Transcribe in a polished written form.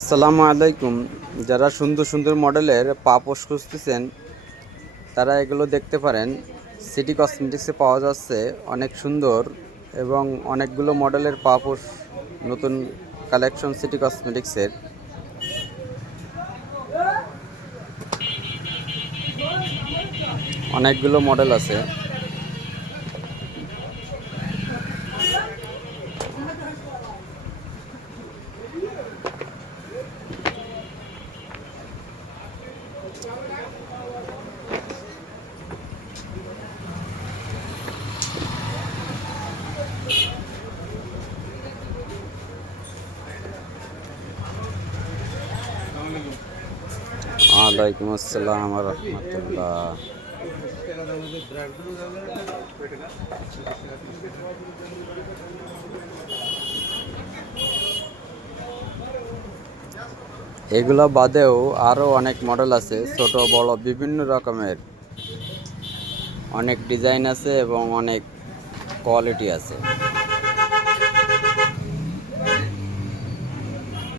আসসালামু আলাইকুম। যারা সুন্দর সুন্দর মডেলের পাপোশ খুঁজতেছেন তারা এগুলো দেখতে পারেন। সিটি কসমেটিক্সে পাওয়া যাচ্ছে অনেক সুন্দর এবং অনেকগুলো মডেলের পাপোশ, নতুন কালেকশন সিটি কসমেটিক্সের। অনেকগুলো মডেল আছে। ওয়ালাইকুম আসসালাম ওয়া রাহমাতুল্লাহ। এগুলো বাদেও আরও অনেক মডেল আছে, ছোট বড় বিভিন্ন রকমের। অনেক ডিজাইন আছে এবং অনেক কোয়ালিটি আছে।